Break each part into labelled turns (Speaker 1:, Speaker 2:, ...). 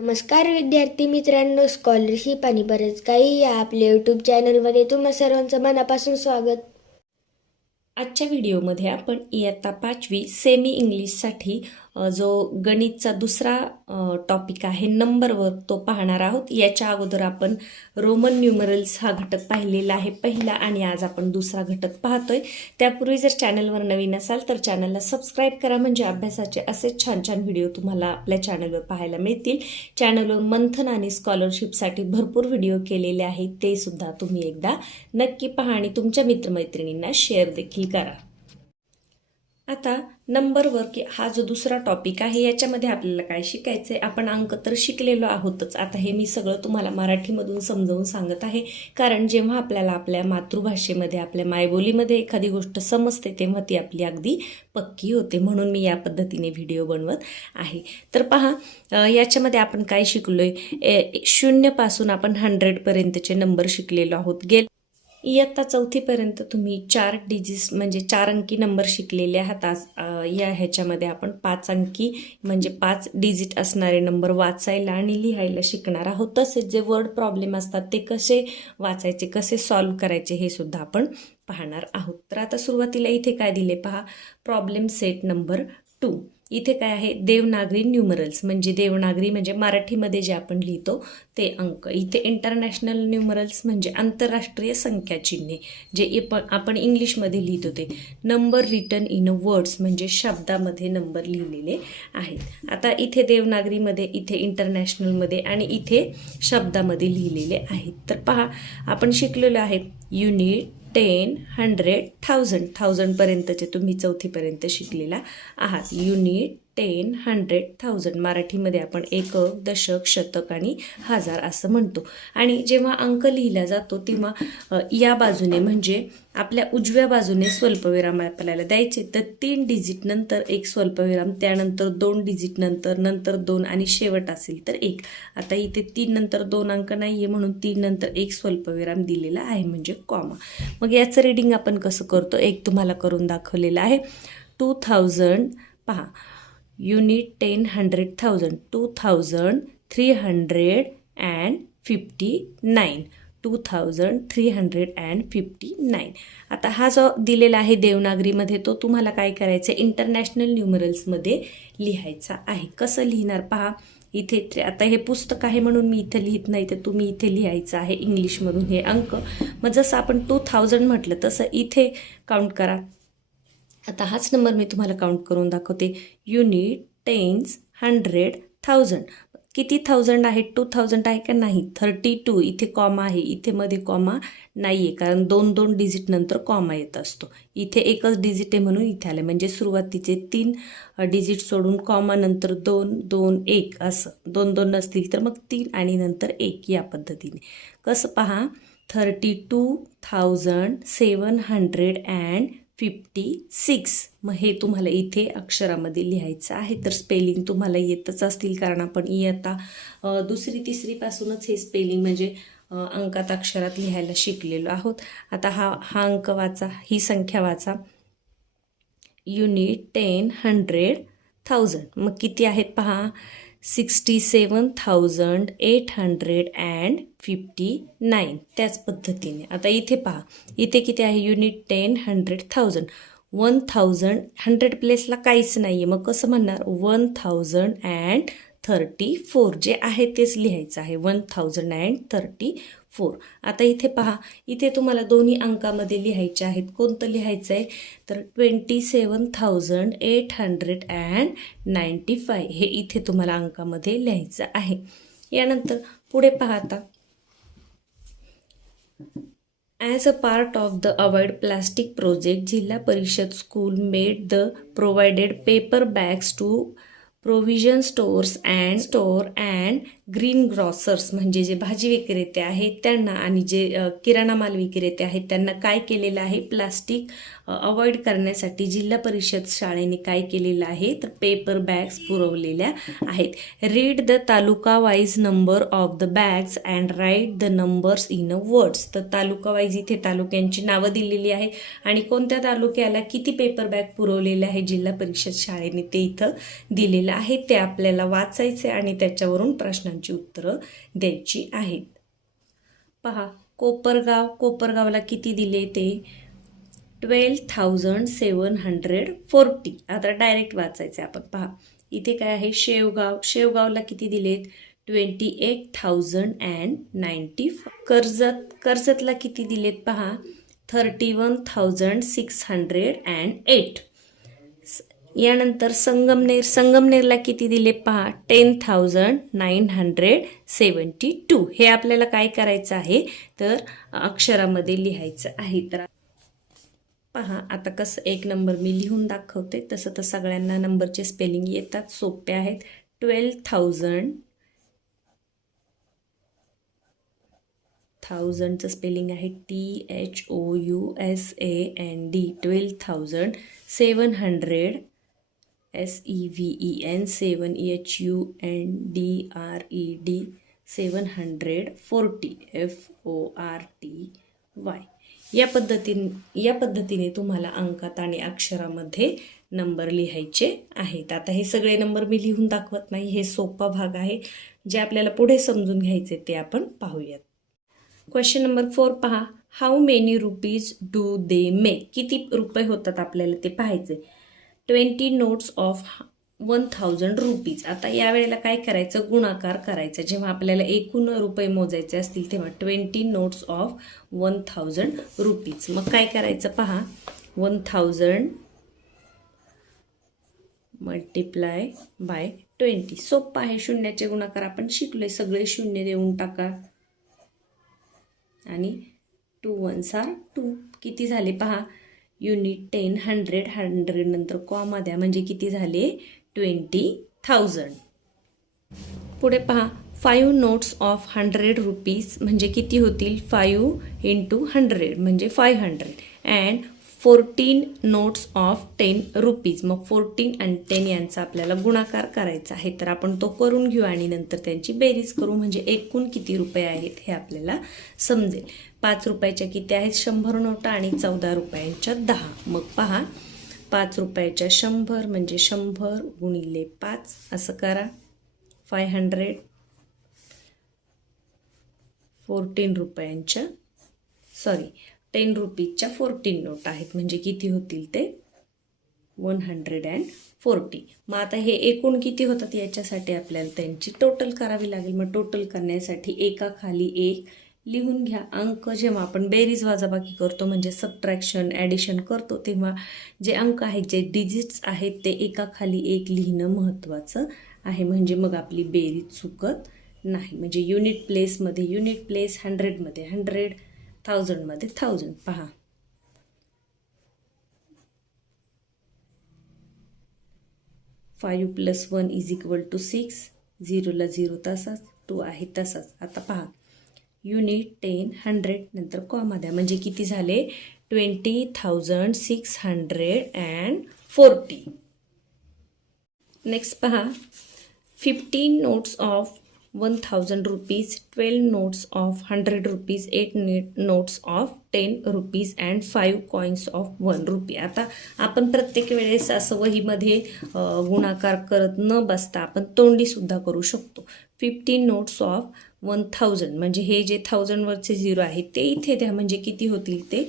Speaker 1: नमस्कार विद्यार्थी मित्रांनो स्कॉलरशिप आणि बरंच काही या आपल्या यूट्यूब चॅनलमध्ये तुम्हा सर्वांचं मनापासून स्वागत.
Speaker 2: आजच्या व्हिडिओमध्ये आपण इयत्ता पाचवी सेमी इंग्लिशसाठी जो गणितचा दुसरा टॉपिक आहे नंबरवर तो पाहणार आहोत. याच्या अगोदर आपण रोमन न्यूमरल्स हा घटक पाहिलेला आहे पहिला आणि आज आपण दुसरा घटक पाहतोय. त्यापूर्वी जर चॅनलवर नवीन असाल तर चॅनलला सबस्क्राईब करा. म्हणजे अभ्यासाचे असेच छान छान व्हिडिओ तुम्हाला आपल्या चॅनलवर पाहायला मिळतील. चॅनलवर मंथन आणि स्कॉलरशिपसाठी भरपूर व्हिडिओ केलेले आहेत. ते सुद्धा तुम्ही एकदा नक्की पहा आणि तुमच्या मित्रमैत्रिणींना शेअर देखील करा. आता नंबरवर की हा जो दुसरा टॉपिक आहे याच्यामध्ये आपल्याला काय शिकायचं आहे आपण अंक तर शिकलेलो आहोतच. आता हे मी सगळं तुम्हाला मराठीमधून समजावून सांगत आहे. कारण जेव्हा आपल्याला आपल्या मातृभाषेमध्ये आपल्या मायबोलीमध्ये एखादी गोष्ट समजते तेव्हा ती आपली अगदी पक्की होते. म्हणून मी या पद्धतीने व्हिडिओ बनवत आहे. तर पहा याच्यामध्ये आपण काय शिकलो ए- शून्यपासून आपण हंड्रेडपर्यंतचे नंबर शिकलेलो आहोत. गेल इयत्ता चौथीपर्यंत तुम्ही चार डिजिस म्हणजे चार अंकी नंबर शिकलेले आहात आज या ह्याच्यामध्ये आपण पाच अंकी म्हणजे पाच डिजिट असणारे नंबर वाचायला आणि लिहायला शिकणार आहोत. तसेच जे वर्ड प्रॉब्लेम असतात ते कसे वाचायचे कसे सॉल्व करायचे हे सुद्धा आपण पाहणार आहोत. तर आता सुरुवातीला इथे काय दिले पहा? प्रॉब्लेम सेट नंबर टू इथे काय आहे? देवनागरी न्यूमरल्स म्हणजे देवनागरी म्हणजे मराठीमध्ये जे आपण लिहितो ते अंक. इथे इंटरनॅशनल न्यूमरल्स म्हणजे आंतरराष्ट्रीय संख्या चिन्हे जे आपण इंग्लिशमध्ये लिहितो ते number written in a words म्हणजे शब्दामध्ये नंबर लिहिलेले आहेत. आता इथे देवनागरीमध्ये इथे इंटरनॅशनलमध्ये आणि इथे शब्दामध्ये लिहिलेले आहेत. तर पहा आपण शिकलेलो आहे. युनिट टेन हंड्रेड थाउजंड थाउजंडपर्यंतचे तुम्ही चौथीपर्यंत शिकलेला आहात. युनिट टेन हंड्रेड थाउजंड मराठीमध्ये आपण एकक दशक शतक आणि हजार असं म्हणतो. आणि जेव्हा अंक लिहिला जातो तेव्हा या बाजूने म्हणजे आपल्या उजव्या बाजूने स्वल्पविराम आपल्याला द्यायचे. तर तीन डिजिट नंतर एक स्वल्पविराम त्यानंतर दोन डिजिट नंतर नंतर दोन आणि शेवट असेल तर एक. आता इथे तीन नंतर दोन अंक नाही आहे म्हणून तीन नंतर एक स्वल्पविराम दिलेला आहे म्हणजे कॉमा मग याचं रिडिंग आपण कसं करतो? एक तुम्हाला करून दाखवलेलं आहे. टू थाउजंड पहा. Unit ten hundred thousand two thousand three hundred and fifty nine two thousand three hundred and fifty nine आता हा जो दिलेला आहे देवनागरीमध्ये तो तुम्हाला काय करायचं आहे इंटरनॅशनल न्यूमरल्समध्ये लिहायचा आहे. कसं लिहिणार? पहा इथे ते- आता हे पुस्तक आहे म्हणून मी इथं लिहित नाही तर तुम्ही इथे लिहायचं आहे इंग्लिशमधून हे अंक. मग जसं आपण टू थाउजंड म्हटलं तसं इथे काउंट करा. आता हाच नंबर मी तुम्हाला काउंट करून दाखवते. युनिट टेन्स हंड्रेड थाउजंड किती थाउजंड आहे? टू थाउजंड आहे का नाही? थर्टी टू इथे कॉमा आहे. इथे मध्ये कॉमा नाही आहे कारण दोन दोन डिजिट नंतर कॉमा येत असतो. इथे एकच डिजिट आहे म्हणून इथे आले म्हणजे सुरुवातीचे तीन डिजिट सोडून कॉमा नंतर दोन दोन एक असं. दोन दोन नसतील तर मग तीन आणि नंतर एक या पद्धतीने. कसं पहा? Thirty two thousand seven hundred and fifty six मग हे तुम्हाला इथे अक्षरामध्ये लिहायचं आहे. तर स्पेलिंग तुम्हाला येतच असतील कारण आपण इयत्ता दुसरी तिसरीपासूनच हे स्पेलिंग म्हणजे अंकात अक्षरात लिहायला शिकलेलो आहोत. आता हा हा अंक वाचा ही संख्या वाचा. युनिट टेन हंड्रेड थाउजंड मग किती आहेत पहा? Sixty seven thousand eight hundred and fifty nine. त्याच पद्धतीने. आता इथे पहा. इथे किती आहे? Unit ten hundred thousand. One thousand hundred प्लेसला काहीच नाही आहे मग कसं म्हणणार? One thousand and thirty four. जे आहे तेच लिहायचं आहे. One thousand and thirty four आता इथे पहा इथे तुम्हाला दोन्ही अंकामध्ये लिहायचे आहेत. कोणतं लिहायचं आहे तर twenty seven thousand eight hundred and ninety five हे इथे तुम्हाला अंकामध्ये लिहायचं आहे. यानंतर पुढे पाहता as a part of the avoid plastic project Zilla Parishad school made the provided paper bags to provision stores and store and green grocers म्हणजे जे भाजी विक्रेते आहेत त्यांना आणि जे किराणा माल विक्रेते आहेत त्यांना काय केलेलं आहे? प्लास्टिक अवॉइड करण्यासाठी जिल्हा परिषद शाळेने काय केलेलं आहे? तर पेपर बॅग्स पुरवलेल्या आहेत. Read the taluka wise number of the bags and write the numbers in a words तर तालुका वाईज इथे तालुक्यांची नावं दिलेली आहे. आणि कोणत्या तालुक्याला किती पेपर बॅग पुरवलेले आहे? जिल्हा परिषद शाळेने ते इथं दिलेलं आहे. ते आपल्याला वाचायचे आणि त्याच्यावरून प्रश्न प्रश्नांची उत्तरं द्यायची आहेत. पहा कोपरगाव कोपरगावला किती दिले ते? Twelve thousand seven hundred forty आता डायरेक्ट वाचायचे आपण. पहा इथे काय आहे? शेवगाव. शेवगावला किती दिलेत? Twenty eight thousand and ninety Karjat कर्जतला किती दिलेत? पहा thirty one thousand six hundred and eight यानंतर संगमनेर संगमनेरला किती दिले पहा? Ten thousand nine hundred seventy two हे आपल्याला काय करायचं आहे? तर अक्षरामध्ये लिहायचं आहे. तर पहा आता कसं एक नंबर मी लिहून दाखवते. तसं तर सगळ्यांना नंबरचे स्पेलिंग येतात सोपे आहेत. ट्वेल्व थाउजंड थाउजंडचं स्पेलिंग आहे T H O U S A N D twelve thousand seven hundred S E V E N seven H U N D R E D seven hundred forty F O R T Y या पद्धतीने या पद्धतीने तुम्हाला अंकात आणि अक्षरामध्ये number लिहायचे आहेत. आता हे सगळे नंबर मी लिहून दाखवत नाही हे सोपा भाग आहे. जे आपल्याला पुढे समजून घ्यायचे ते आपण पाहूयात. क्वेश्चन नंबर फोर पहा. How many rupees do they may किती रुपये होतात आपल्याला ते पाहायचे? Twenty notes of one thousand rupees. आता यावेळेला काय करायचं? गुणाकार करायचा. जेव्हा आपल्याला एकूण रुपये मोजायचे असतील तेव्हा twenty notes of one thousand rupees. मग काय करायचं पहा? One thousand multiply by twenty. सोप्पं आहे. शून्याचे गुणाकार आपण शिकलोय. सगळे शून्य देऊन टाका. आणि टू वन सार टू. किती झाले पहा? युनिट टेन हंड्रेड हंड्रेड नंतर कॉमा द्या म्हणजे किती झाले? Twenty thousand. पुढे पहा five notes of hundred rupees म्हणजे किती होतील? फाईव्ह इंटू हंड्रेड म्हणजे five hundred and fourteen notes of ten rupees मग फोर्टीन अँड टेन यांचा आपल्याला गुणाकार करायचा आहे. तर आपण तो करून घेऊ आणि नंतर त्यांची बेरीज करू. म्हणजे एकूण किती रुपये आहेत हे आपल्याला समजेल. पाच रुपयाच्या किती आहेत? शंभर नोटा आणि चौदा रुपयांच्या दहा. मग पहा पाच रुपयाच्या शंभर म्हणजे शंभर गुणिले पाच असं करा. फाय हंड्रेड फोर्टीन रुपयांच्या सॉरी टेन रुपीजच्या फोर्टीन नोट आहेत. म्हणजे किती होतील ते? वन हंड्रेड अँड फोर्टी मग आता हे एकूण किती होतात? याच्यासाठी आपल्याला त्यांची टोटल करावी लागेल. मग टोटल करण्यासाठी एका खाली एक लिहून घ्या. अंक जेव्हा आपण बेरीज वाजाबाकी करतो म्हणजे सबट्रॅक्शन ॲडिशन करतो तेव्हा जे अंक आहेत जे डिजिट्स आहेत ते एकाखाली एक लिहिणं महत्त्वाचं आहे. म्हणजे मग आपली बेरीज चुकत नाही. म्हणजे युनिट प्लेसमध्ये युनिट प्लेस हंड्रेडमध्ये हंड्रेड थाउजंडमध्ये थाउजंड पहा. Five plus one is equal to six झिरोला zero तसाच टू आहे तसाच. आता पहा. युनिट टेन हंड्रेड नंतर कॉमा द्या. म्हणजे किती झाले? Twenty thousand six hundred and forty. Next पहा. Fifteen notes of one thousand rupees twelve notes of hundred rupees eight notes of ten rupees and five coins of one rupee. आता आपण प्रत्येक वेळेस असं वहीमध्ये गुणाकार करत न बसता आपण तोंडीसुद्धा करू शकतो. Fifteen notes of one thousand. म्हणजे हे जे थाउजंडवरचे झिरो आहे ते इथे द्या. म्हणजे किती होतील ते?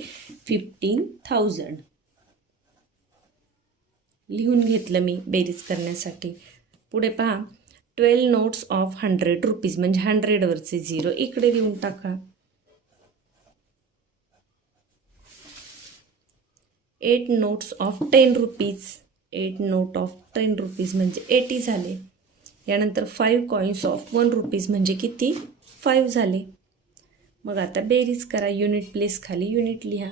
Speaker 2: Fifteen thousand. लिहून घेतलं मी बेरीज करण्यासाठी. पुढे पहा. Twelve notes of hundred rupees. म्हणजे हंड्रेडवरचे झिरो. इकडे देऊन टाका. Eight notes of ten rupees. Eight note of ten rupees. म्हणजे एटी झाले. यानंतर five coins of one rupees म्हणजे किती? फाईव्ह झाले. मग आता बेरीज करा युनिट प्लेस खाली युनिट लिहा.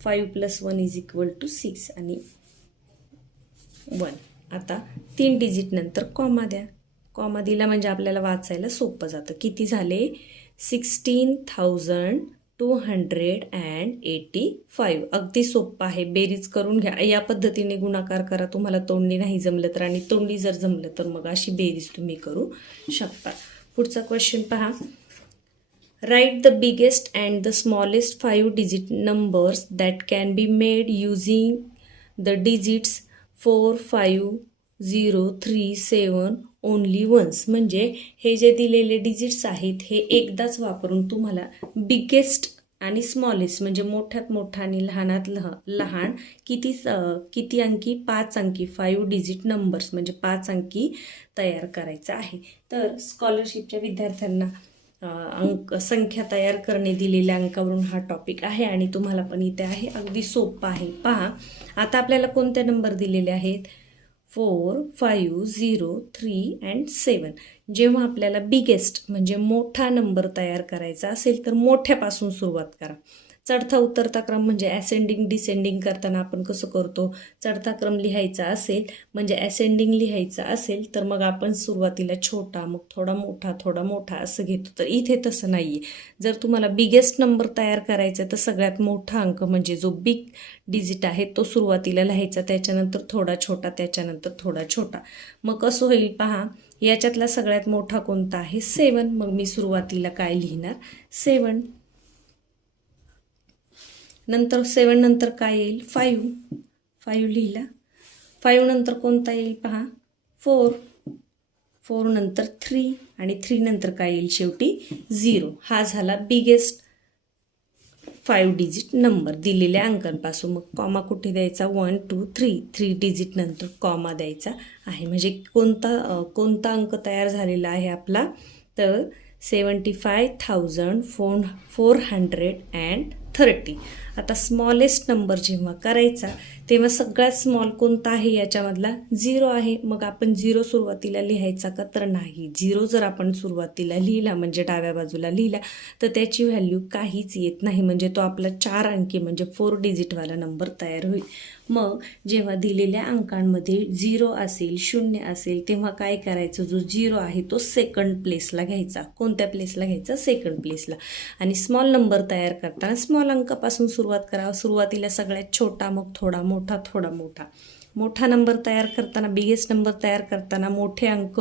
Speaker 2: Five plus one is equal to six आणि वन आता तीन डिजिट नंतर कॉमा द्या. कॉमा दिला म्हणजे आपल्याला वाचायला सोपं जातं. किती झाले? Sixteen thousand two hundred and eighty five अगदी सोपं आहे. बेरीज करून घ्या. या पद्धतीने गुणाकार करा. तुम्हाला तोंडी नाही जमलं तर आणि तोंडी जर जमलं तर मग अशी बेरीज तुम्ही करू शकता. पुढचा क्वेश्चन पहा. Write the biggest and the smallest five digit numbers that can be made using the digits four five zero three seven only once म्हणजे हे जे दिलेले डिजिट्स आहेत हे एकदाच वापरून तुम्हाला बिगेस्ट आणि स्मॉलेस्ट म्हणजे मोठ्यात मोठा आणि लहानात लह लहान किती किती अंकी? पाच अंकी. फाईव्ह डिजिट नंबर्स म्हणजे पाच अंकी तयार करायचा आहे. तर स्कॉलरशिपच्या विद्यार्थ्यांना अंक संख्या तयार करणे दिलेल्या अंकावरून हा टॉपिक आहे आणि तुम्हाला पण इथे आहे. अगदी सोपं आहे. पहा आता आपल्याला कोणते नंबर दिलेले आहेत? Four five zero three and seven. जेव्हा आपल्याला बिगेस्ट म्हणजे मोठा नंबर तयार करायचा असेल तर मोठ्यापासून सुरुवात करा. चढता उतरता क्रम म्हणजे ॲसेंडिंग डिसेंडिंग करताना आपण कसं करतो? चढता क्रम लिहायचा असेल म्हणजे ॲसेंडिंग लिहायचा असेल तर मग आपण सुरुवातीला छोटा मग थोडा मोठा थोडा मोठा असं घेतो. तर इथे तसं नाही आहे जर तुम्हाला बिगेस्ट नंबर तयार करायचा आहे तर सगळ्यात मोठा अंक म्हणजे जो बिग डिजिट आहे तो सुरुवातीला लिहायचा. त्याच्यानंतर थोडा छोटा त्याच्यानंतर थोडा छोटा. मग कसं होईल पहा याच्यातला सगळ्यात मोठा कोणता आहे? सेवन मग मी सुरुवातीला काय लिहिणार? सेवन नंतर सेवन नंतर काय येईल? फाईव्ह फाईव्ह लिहिला. फाईव्ह नंतर कोणता येईल पहा? फोर फोर नंतर थ्री आणि थ्री नंतर काय येईल शेवटी? झिरो हा झाला बिगेस्ट फाईव्ह डिजिट नंबर दिलेल्या अंकांपासून. मग कॉमा कुठे द्यायचा? One two three three digit नंतर कॉमा द्यायचा आहे. म्हणजे कोणता कोणता अंक तयार झालेला आहे आपला? तर seventy five thousand four four hundred and thirty आता स्मॉलेस्ट नंबर जेव्हा करायचा तेव्हा सगळ्यात स्मॉल कोणता आहे? याच्यामधला झिरो आहे. मग आपण झिरो सुरुवातीला लिहायचा का? तर नाही. झिरो जर आपण सुरुवातीला लिहिला म्हणजे डाव्या बाजूला लिहिला तर त्याची व्हॅल्यू काहीच येत नाही. म्हणजे तो आपला चार अंकी म्हणजे फोर डिजिटवाला नंबर तयार होईल. मग जेव्हा दिलेल्या अंकांमध्ये झिरो असेल शून्य असेल तेव्हा काय करायचं? जो झिरो आहे तो सेकंड प्लेसला घ्यायचा. कोणत्या प्लेसला घ्यायचा? सेकंड प्लेसला आणि स्मॉल नंबर तयार करताना स्मॉल अंकापासून सुरुवात करा. सुरुवातीला सगळ्यात छोटा मग थोडा मोठा थोडा मोठा. मोठा नंबर तयार करताना बिगेस्ट नंबर तयार करताना मोठे अंक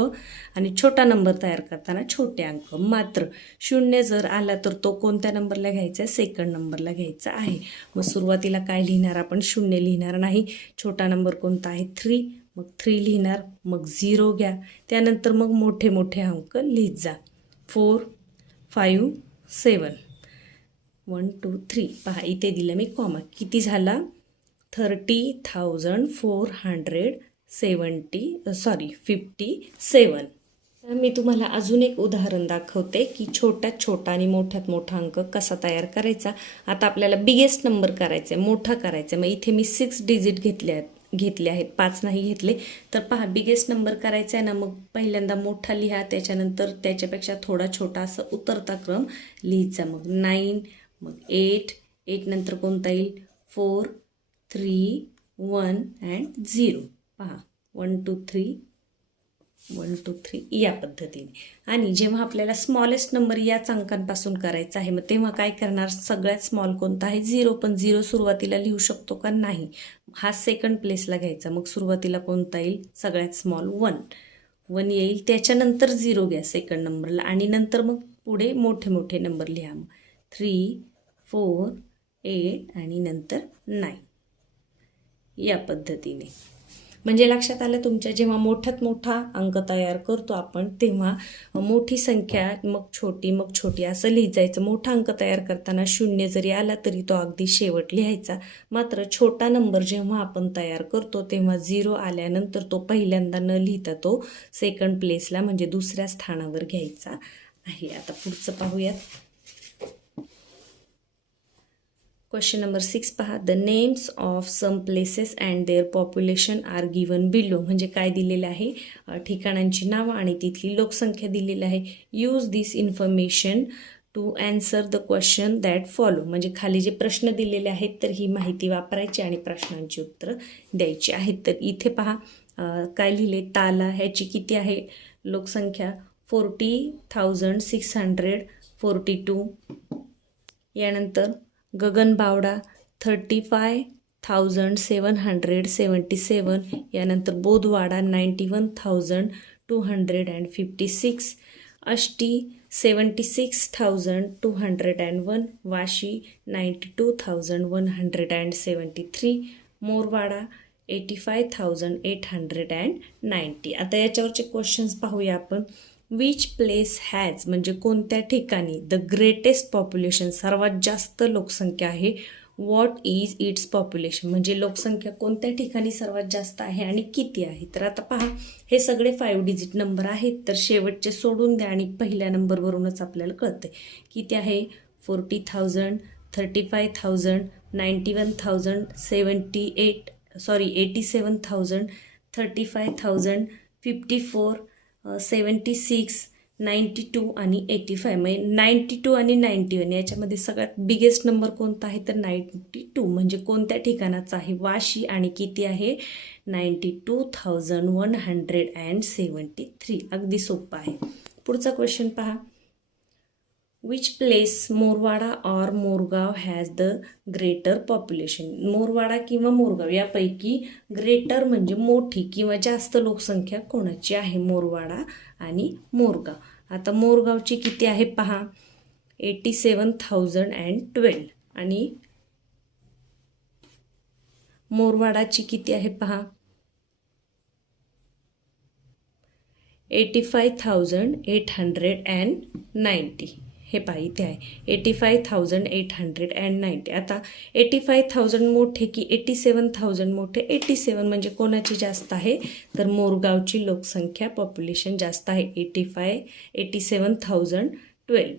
Speaker 2: आणि छोटा नंबर तयार करताना छोटे अंक. मात्र शून्य जर आला तर तो कोणत्या नंबरला घ्यायचा आहे? सेकंड नंबरला घ्यायचा आहे. मग सुरुवातीला काय लिहिणार आपण? शून्य लिहिणार नाही. छोटा नंबर कोणता आहे? थ्री मग थ्री लिहिणार. मग झिरो घ्या. त्यानंतर मग मोठे मोठे अंक लिहित जा. Four five seven one two three पहा इथे दिलं मी कॉमा किती झाला? Thirty thousand four hundred seventy sorry fifty seven मी तुम्हाला अजून एक उदाहरण दाखवते की छोट्यात छोटा आणि मोठ्यात मोठा अंक कसा तयार करायचा. आता आपल्याला बिगेस्ट नंबर करायचा आहे मोठा करायचा. आहे मग इथे मी सिक्स डिजिट घेतले आहेत घेतले आहेत. पाच नाही घेतले. तर पहा बिगेस्ट नंबर करायचा आहे ना मग पहिल्यांदा मोठा लिहा त्याच्यानंतर त्याच्यापेक्षा थोडा छोटा असं उतरता क्रम लिहायचा मग नाईन मग एट एट नंतर कोणता येईल? Four three one and zero पहा one two three one two three या पद्धतीने. आणि जेव्हा आपल्याला स्मॉलेस्ट नंबर याच अंकांपासून करायचा आहे मग तेव्हा काय करणार? सगळ्यात स्मॉल कोणता आहे? झिरो पण झिरो सुरुवातीला लिहू शकतो का? नाही. हा सेकंड प्लेसला घ्यायचा. मग सुरुवातीला कोणता येईल? सगळ्यात स्मॉल वन वन येईल. त्याच्यानंतर झिरो घ्या सेकंड नंबरला आणि नंतर मग पुढे मोठे मोठे नंबर लिहा. मग थ्री फोर एट आणि नंतर नाईन या पद्धतीने. म्हणजे लक्षात आलं तुमच्या जेव्हा मोठ्यात मोठा अंक तयार करतो आपण तेव्हा मोठी संख्या मग छोटी मग छोटी असं लिहित जायचं मोठा अंक तयार करताना शून्य जरी आला तरी तो अगदी शेवट लिहायचा. मात्र छोटा नंबर जेव्हा आपण तयार करतो तेव्हा झिरो आल्यानंतर तो पहिल्यांदा न लिहिता तो सेकंड प्लेसला म्हणजे दुसऱ्या स्थानावर घ्यायचा आहे. आता पुढचं पाहूयात. क्वेश्चन नंबर सिक्स पहा. The names of some places and their population are given below म्हणजे काय दिलेलं आहे? ठिकाणांची नावं आणि तिथली लोकसंख्या दिलेली आहे. Use this information to answer the question that follow म्हणजे खाली जे प्रश्न दिलेले आहेत तर ही माहिती वापरायची आणि प्रश्नांची उत्तरं द्यायची आहेत. तर इथे पहा. काय लिहिले? ताला ह्याची किती आहे? लोकसंख्या? Forty thousand six hundred forty two यानंतर Gagan Bawda thirty five thousand seven hundred seventy seven यानंतर Bodhwada ninety one thousand two hundred and fifty six Ashti seventy six thousand two hundred and one Vashi ninety two thousand one hundred and seventy three Morwada eighty five thousand eight hundred and ninety आता याच्यावरचे questions पाहूया आपण. Which place has म्हणजे कोणत्या ठिकाणी the greatest population सर्वात जास्त लोकसंख्या आहे वॉट इज इट्स पॉप्युलेशन म्हणजे लोकसंख्या कोणत्या ठिकाणी सर्वात जास्त आहे आणि किती आहे? तर आता पहा हे सगळे फाईव्ह डिजिट नंबर आहेत तर शेवटचे सोडून द्या आणि पहिल्या नंबरवरूनच आपल्याला कळते किती आहे? Forty thousand thirty five thousand ninety one thousand seventy eight sorry eighty seven thousand thirty five thousand fifty four seventy six ninety two आणि एटी फाय म्हणजे नाईंटी टू आणि नाईंटी वन याच्यामध्ये सगळ्यात बिगेस्ट नंबर कोणता आहे तर ninety two. म्हणजे कोणत्या ठिकाणाचा आहे? वाशी आणि किती आहे? Ninety two thousand one hundred and seventy three. अगदी सोपं आहे. पुढचा क्वेश्चन पहा. Which place Morwada or Morgaon has the greater population Morwada किंवा मोरगाव यापैकी ग्रेटर म्हणजे मोठी किंवा जास्त लोकसंख्या कोणाची आहे? मोरवाडा आणि मोरगाव आता मोरगावची किती आहे पहा? Eighty seven thousand and twelve आणि मोरवाडाची किती आहे पहा? Eighty five thousand eight hundred and ninety हे पहा इथे आहे. Eighty five thousand eight hundred and ninety आता एटी फाय थाउजंड मोठे की एटी सेवन थाउजंड मोठे? एटी सेवन म्हणजे कोणाची जास्त आहे? तर मोरगावची लोकसंख्या पॉप्युलेशन जास्त आहे. Eighty five eighty seven thousand twelve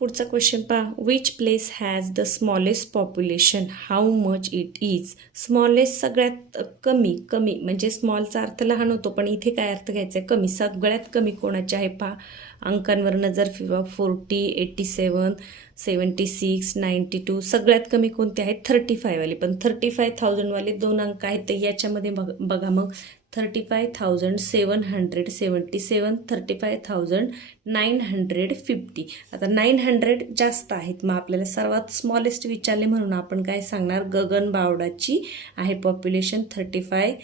Speaker 2: पुढचा क्वेश्चन पहा. Which place has the smallest population how much it is smallest सगळ्यात कमी कमी. म्हणजे स्मॉलचा अर्थ लहान होतो पण इथे काय अर्थ घ्यायचा आहे कमी. सगळ्यात कमी कोणाचे आहे पहा? अंकांवर नजर five forty eighty seven seventy six ninety two सगळ्यात कमी कोणते आहेत? थर्टी फायवाले पण थर्टी फाय थाउजंडवाले दोन अंक आहेत तर याच्यामध्ये बघ बघा मग. Thirty five thousand seven hundred seventy seven thirty five thousand nine hundred fifty आता नाईन हंड्रेड जास्त आहेत मग आपल्याला सर्वात स्मॉलेस्ट विचारले म्हणून आपण काय सांगणार? गगन बावडाची आहे population thirty five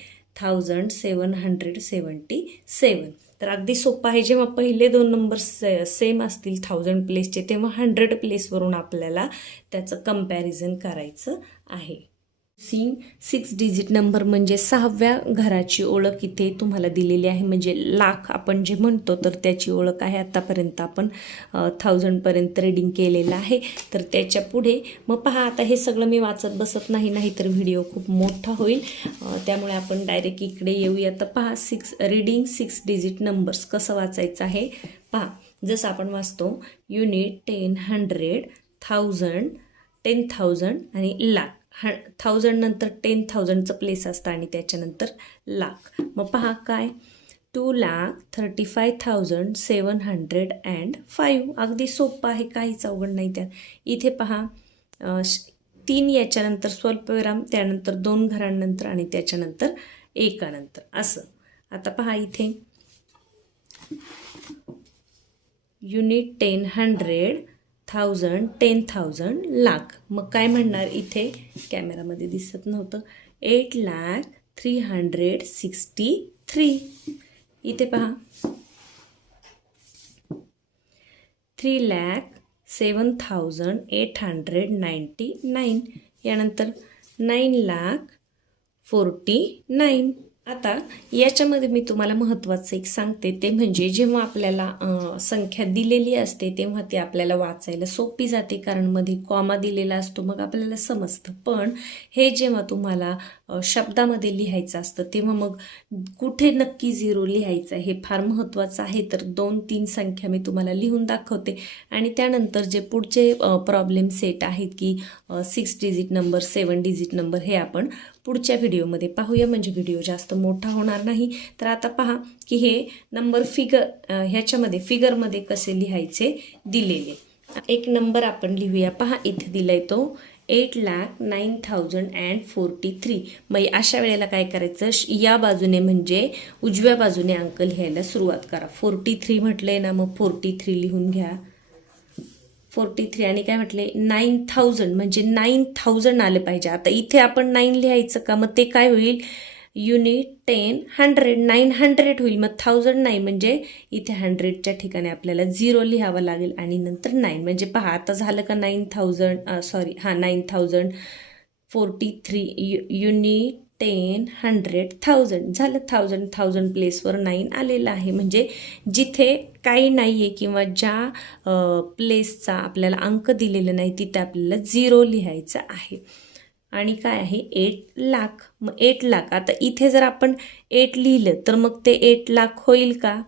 Speaker 2: thousand seven hundred seventy seven तर अगदी सोपं आहे जेव्हा पहिले दोन नंबर से सेम असतील थाउजंड प्लेसचे तेव्हा हंड्रेड प्लेसवरून आपल्याला त्याचं कंपॅरिझन करायचं आहे. सी सिक्स डिजिट नंबर म्हणजे सहाव्या घराची ओळख इथे तुम्हाला दिलेली आहे. म्हणजे लाख आपण जे म्हणतो तर त्याची ओळख आहे. आतापर्यंत आपण थाउजंडपर्यंत रीडिंग केलेलं आहे. तर त्याच्या पुढे मग पहा आता हे सगळं मी वाचत बसत नाही नाही तर व्हिडिओ खूप मोठा होईल. त्यामुळे आपण डायरेक्ट इकडे येऊया. तर पहा six reading six digit numbers कसं वाचायचं आहे. पहा जसं आपण वाचतो unit ten hundred thousand ten thousand आणि लाख. ह थाउजंड नंतर टेन थाउजंडचं प्लेस असतं आणि त्याच्यानंतर लाख. मग पहा काय? Two lakh thirty five thousand seven hundred and five अगदी सोपं आहे काहीच अवघड नाही त्यात. इथे पहा श- तीन याच्यानंतर स्वल्पविराम त्यानंतर दोन घरांनंतर आणि त्याच्यानंतर एकानंतर. असं. आता पहा इथे. Unit ten hundred thousand ten thousand lakh. मग काय म्हणणार इथे? कॅमेरामध्ये दिसत नव्हतं. Eight lakh three hundred sixty three इथे पहा. Three lakh seven thousand eight hundred ninety nine यानंतर नाईन लाख फोर्टी नाईन आता याच्यामध्ये मी तुम्हाला महत्त्वाचं एक सांगते. ते म्हणजे जेव्हा आपल्याला संख्या दिलेली असते तेव्हा ती आपल्याला वाचायला सोपी जाते. कारण मध्ये कॉमा दिलेला असतो मग आपल्याला समजतं. पण हे जेव्हा तुम्हाला शब्दामध्ये लिहायचं असतं. तेव्हा मग कुठे नक्की झिरो लिहायचं हे फार महत्त्वाचं आहे. तर दोन तीन संख्या मी तुम्हाला लिहून दाखवते. आणि त्यानंतर जे पुढचे प्रॉब्लेम सेट आहेत की six digit number seven digit number हे आपण पुढच्या व्हिडिओमध्ये पाहूया. म्हणजे व्हिडिओ जास्त मोठा होणार नाही. तर आता पहा की हे नंबर फिगर ह्याच्यामध्ये फिगरमध्ये कसे लिहायचे दिलेले. एक नंबर आपण लिहूया. पहा इथे दिलाय तो. Eight lakh nine thousand and forty three मग अशा वेळेला काय करायचं? श- या बाजूने म्हणजे उजव्या बाजूने अंक लिहायला सुरुवात करा. फोर्टी थ्री म्हटलंय ना मग फोर्टी थ्री लिहून घ्या. फोर्टी थ्री आणि काय म्हटले नाईन थाउजंड म्हणजे नाईन थाउजंड आले पाहिजे. आता इथे आपण नाईन लिहायचं का? मग ते काय होईल? Unit ten hundred nine hundred होईल. मग थाउजंड नाही म्हणजे इथे हंड्रेडच्या ठिकाणी आपल्याला झिरो लिहावं लागेल आणि नंतर नाईन म्हणजे पहा आता झालं का नाईन थाउजंड सॉरी हां नाईन थाउजंड फोर्टी थ्री यु युनिट टेन हंड्रेड थाउजंड झालं थाउजंड थाउजंड प्लेसवर नाईन आलेलं आहे. म्हणजे जिथे काही नाही आहे किंवा ज्या प्लेसचा आपल्याला अंक दिलेला नाही तिथे आपल्याला झिरो लिहायचं आहे. आणि काय आहे? एट लाख. मग एट लाख. आता इथे जर आपण एट लिहिलं तर मग ते एट लाख होईल का?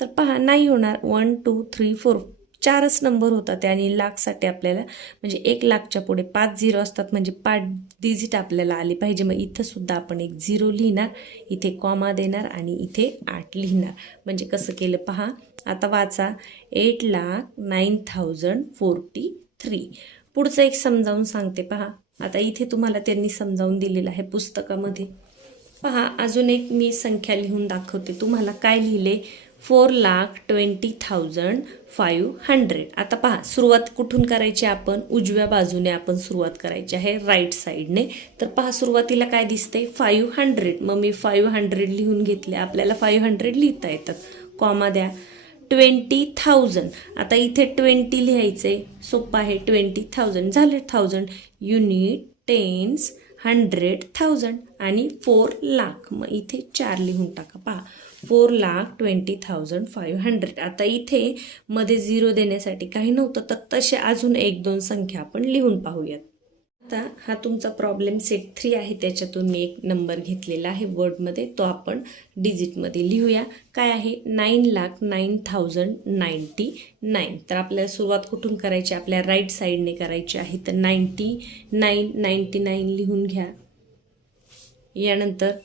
Speaker 2: तर पहा नाही होणार. वन टू थ्री फोर चारच नंबर होता ते आणि लाखसाठी आपल्याला म्हणजे एक लाखच्या पुढे पाच झिरो असतात म्हणजे पाच डिजिट आपल्याला आली पाहिजे. मग इथंसुद्धा आपण एक झिरो लिहिणार इथे कॉमा देणार आणि इथे आठ लिहिणार. म्हणजे कसं केलं पहा आता वाचा. Eight lakh nine thousand forty three पुढचं एक समजावून सांगते पहा. आता इथे तुम्हाला त्यांनी समजावून दिलेलं आहे पुस्तकामध्ये. पहा अजून एक मी संख्या लिहून दाखवते. तुम्हाला काय लिहिले? Four lakh twenty thousand five hundred आता पहा सुरुवात कुठून करायची आपण? उजव्या बाजूने आपण सुरुवात करायची आहे राईट साईडने तर पहा सुरुवातीला काय दिसते फाईव्ह हंड्रेड मग मी फाईव्ह हंड्रेड लिहून घेतले. आपल्याला फाईव्ह हंड्रेड लिहिता येतात. कॉमा द्या. ट्वेंटी थाउजंड आता इथे ट्वेंटी लिहायचं आहे सोपं आहे. ट्वेंटी थाउजंड झाले thousand unit tens hundred thousand आणि फोर लाख मग इथे चार लिहून टाका. पहा. Four lakh twenty thousand five hundred आता इथे मध्ये झिरो देण्यासाठी काही नव्हतं. तर तसे अजून एक दोन संख्या आपण लिहून पाहूयात. आता हा तुमचा प्रॉब्लेम सेट थ्री आहे. त्याच्यातून मी एक नंबर घेतलेला आहे. वर्डमध्ये तो आपण डिजिटमध्ये लिहूया. काय आहे? Nine lakh nine thousand ninety nine तर आपल्याला सुरुवात कुठून करायची? आपल्या राईट साईडने करायची आहे. तर नाईन्टी नाईन नाईन्टी नाईन लिहून घ्या. यानंतर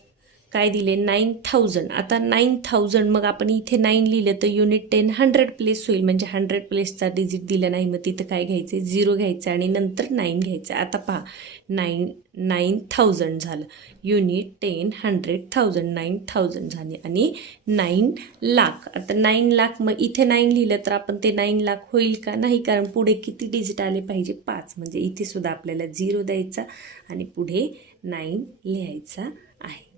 Speaker 2: काय दिले? नाईन थाउजंड आता नाईन थाउजंड मग आपण इथे नाईन लिहिलं तर युनिट टेन हंड्रेड प्लेस होईल. म्हणजे हंड्रेड प्लेसचा डिजिट दिला नाही मग तिथं काय घ्यायचं? झिरो घ्यायचं आणि नंतर नाईन घ्यायचं. आता पहा नाईन नाईन थाउजंड झालं. Unit ten hundred thousand nine thousand झाले. आणि नाईन लाख. आता नाईन लाख मग इथे नाईन लिहिलं तर आपण ते नाईन लाख होईल का? नाही कारण पुढे किती डिजिट आले पाहिजे? पाच. म्हणजे इथे सुद्धा आपल्याला झिरो द्यायचा आणि पुढे नाईन लिहायचा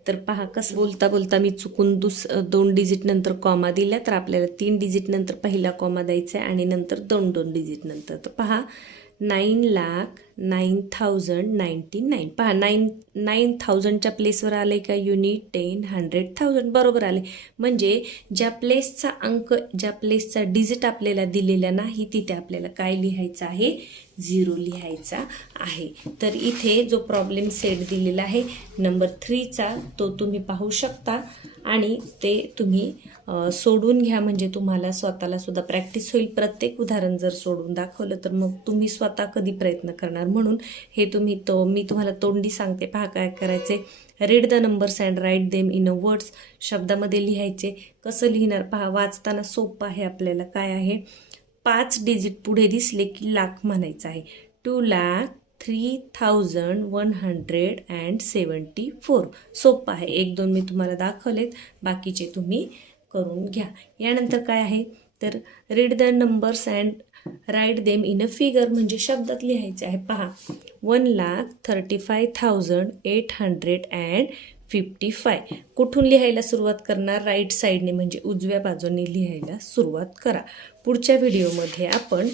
Speaker 2: तर पहा कसं बोलता बोलता मी चुकून दुस दोन डिजिट नंतर कॉमा दिल्या तर आपल्याला तीन डिजिट नंतर पहिला कॉमा द्यायचा आहे आणि नंतर दोन दोन डिजिट नंतर. तर पहा nine lakh nine thousand ninety nine. पहा नाईन नाईन थाउजंडच्या प्लेसवर आले का युनिट टेन हंड्रेड थाउजंड बरोबर आले. म्हणजे ज्या प्लेसचा अंक ज्या प्लेसचा डिजिट आपल्याला दिलेला नाही तिथे आपल्याला काय लिहायचं आहे? झिरो लिहायचा आहे. तर इथे जो प्रॉब्लेम सेट दिलेला आहे नंबर थ्रीचा तो तुम्ही पाहू शकता. आणि ते तुम्ही सोडून घ्या म्हणजे तुम्हाला स्वतःला सुद्धा प्रॅक्टिस होईल. प्रत्येक उदाहरण जर सोडून दाखवलं तर मग तुम्ही स्वतः कधी प्रयत्न करणार? म्हणून हे तुम्ही तो मी तुम्हाला तोंडी सांगते. पहा काय करायचे read the numbers and write them in a words शब्दामध्ये लिहायचे. कसं लिहिणार? पहा वाचताना सोपं आहे आपल्याला. काय आहे? पाच डिजिट पुढे दिसले की लाख म्हणायचं आहे. Two lakh three thousand one hundred and seventy four सोपं आहे. एक दोन मी तुम्हाला दाखवलेत. बाकीचे तुम्ही करून घ्या. यानंतर काय आहे? तर read the numbers and write them in a figure म्हणजे शब्दात लिहायचे आहे. पहा. One lakh thirty five thousand eight hundred and fifty five कुठून लिहायला सुरुवात करणार? राईट साईडने म्हणजे उजव्या बाजूने लिहायला सुरुवात करा. पुढच्या व्हिडिओमध्ये आपण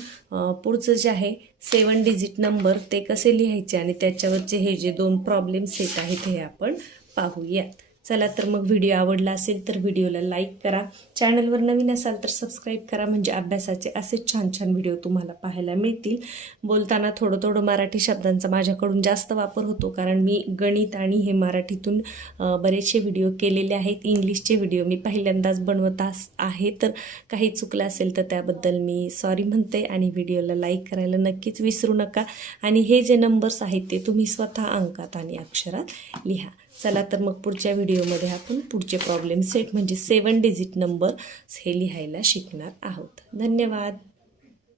Speaker 2: पुढचं जे आहे सेवन डिजिट नंबर ते कसे लिहायचे आणि त्याच्यावरचे हे जे दोन प्रॉब्लेम्स येत आहेत हे आपण पाहूयात. चला तर मग व्हिडिओ आवडला असेल तर व्हिडिओला लाईक करा. चॅनलवर नवीन असाल तर सबस्क्राईब करा. म्हणजे अभ्यासाचे असे छान छान व्हिडिओ तुम्हाला पाहायला मिळतील. बोलताना थोडं थोडं मराठी शब्दांचा माझ्याकडून जास्त वापर होतो. कारण मी गणित आणि हे मराठीतून बरेचसे व्हिडिओ केलेले आहेत. इंग्लिशचे व्हिडिओ मी पहिल्यांदाच बनवत आस- आहे. तर काही चुकलं असेल तर त्याबद्दल मी सॉरी म्हणते आणि व्हिडिओला लाईक करायला नक्कीच विसरू नका. आणि हे जे नंबर्स आहेत ते तुम्ही स्वतः अंकात आणि अक्षरात लिहा. चला तर मग पुढच्या व्हिडिओमध्ये आपण पुढचे प्रॉब्लेम सेट म्हणजे सेवन डिजिट नंबर हे लिहायला शिकणार आहोत. धन्यवाद.